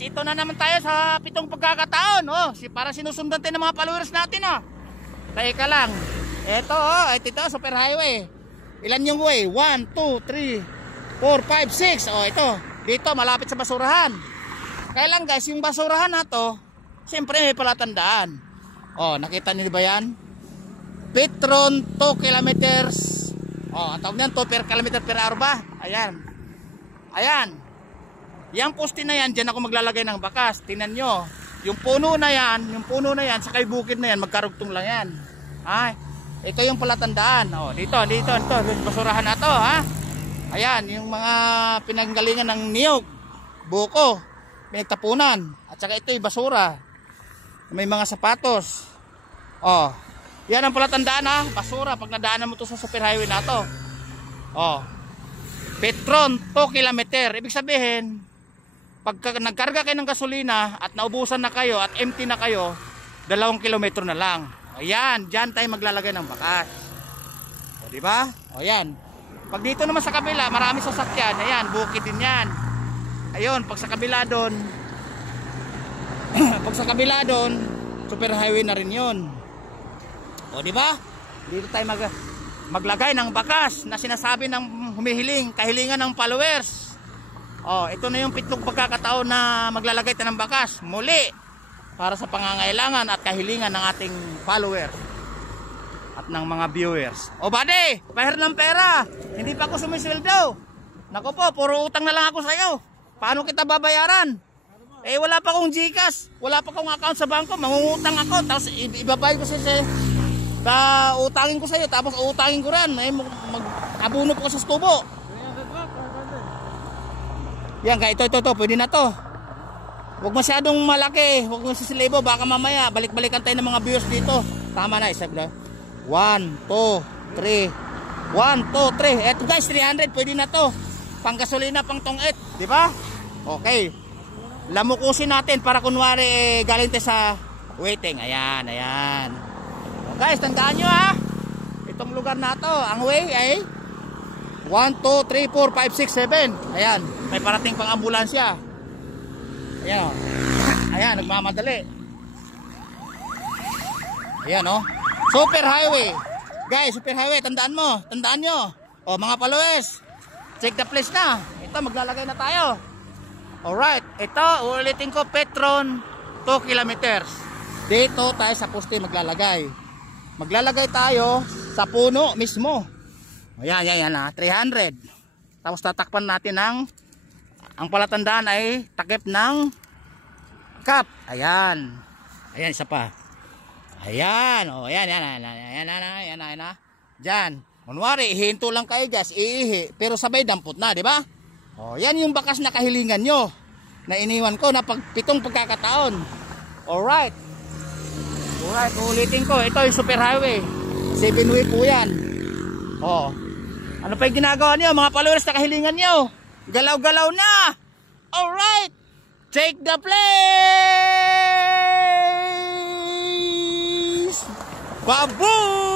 guys, ito na naman tayo sa 7 pagkakataon. Oh, para sinusundan tayo ng mga followers natin. Oh. Teka lang. Ito, ito, super highway. Ilan yung way? 1, 2, 3, 4, 5, 6. Oh, ito. Dito, malapit sa basurahan. Kaya lang guys, yung basurahan na to, siyempre may palatandaan. Oh, nakita niyo ba yan? Petron 2 kilometers. Oh, ang tawag niyan 2 per kilometer per hour ba? Ayan. Ayan. Yang poste na yan, dyan ako maglalagay ng bakas. Tingnan nyo. Yung puno na yan, sa kay bukid na yan, magkarugtong lang yan. Ay, ito yung palatandaan. Oh, dito, basurahan na to, ha? Ayan, yung mga pinanggalingan ng niyog, buko, pinagtapunan. At saka ito yung basura. May mga sapatos. Oh, yan ang palatandaan, ha? Basura, pag nadaanan mo to sa superhighway na to. Oh, Petron 2 kilometer. Ibig sabihin, pag nagkarga kayo ng gasolina at naubusan na kayo at empty na kayo, 2 kilometro na lang. Ayan, dyan tayo maglalagay ng bakas. O, diba? O, yan. Pag dito naman sa kabila, marami sasakyan. Ayan, bukid din yan. Ayun, pag sa kabila doon, super highway na rin yun. O, diba? Dito tayo maglagay ng bakas na sinasabi ng kahilingan ng followers. Oh, ito na yung 7 pagkakataon na maglalagay tayo ng bakas muli para sa pangangailangan at kahilingan ng ating followers at ng mga viewers. O buddy, pahir ng pera. Hindi pa ako sumisweldo. Nako po, puro utang na lang ako sa iyo. Paano kita babayaran? Eh wala pa akong GCash, wala pa akong account sa bangko, mangungutang ako tapos ibabayad ko sa utangin ko sa iyo tapos utangin ko rin. Eh mag-abuno ko sa tubo. Yan, kaya ito, pwede na to. Huwag masyadong malaki, huwag mo sisilibo, baka mamaya balik-balikan tayo ng mga viewers dito. Tama na, isa bila. 1, 2, 3. 1, 2, 3. Eto guys, 300, pwede na to. Pang gasolina, pang tong-et, di ba? Okay. Lamukusin natin para kunwari galing tayo sa waiting. Ayan. O guys, tandaan nyo ha. Itong lugar na to, ang way ay 1, 2, 3, 4, 5, 6, 7. Ayan, may parating pang ambulansya. Ayan o. Ayan, nagmamadali. Ayan o. Super highway. Guys, super highway, tandaan nyo. O mga followers, check the place na. Ito, maglalagay na tayo. Alright, ito, uulitin ko, Petron 2 kilometers. Dito tayo sa poste maglalagay. Maglalagay tayo sa puno mismo. Ayan, 300. Tapos tatakpan natin ang palatandaan ay takip ng cup. Ayan, isa pa. Ayan, ayan. Diyan. Kunwari, ihinto lang kayo guys, iihi, pero sabay dampot na, di ba? O, yan yung bakas na kahilingan nyo na iniwan ko na 7 pagkakataon. Alright, ulitin ko. Ito yung super highway. 7-way po yan. O, ano pa yung ginagawa niyo mga followers na kahilingan niyo? Galaw-galaw na. Alright. Take the place. Babu!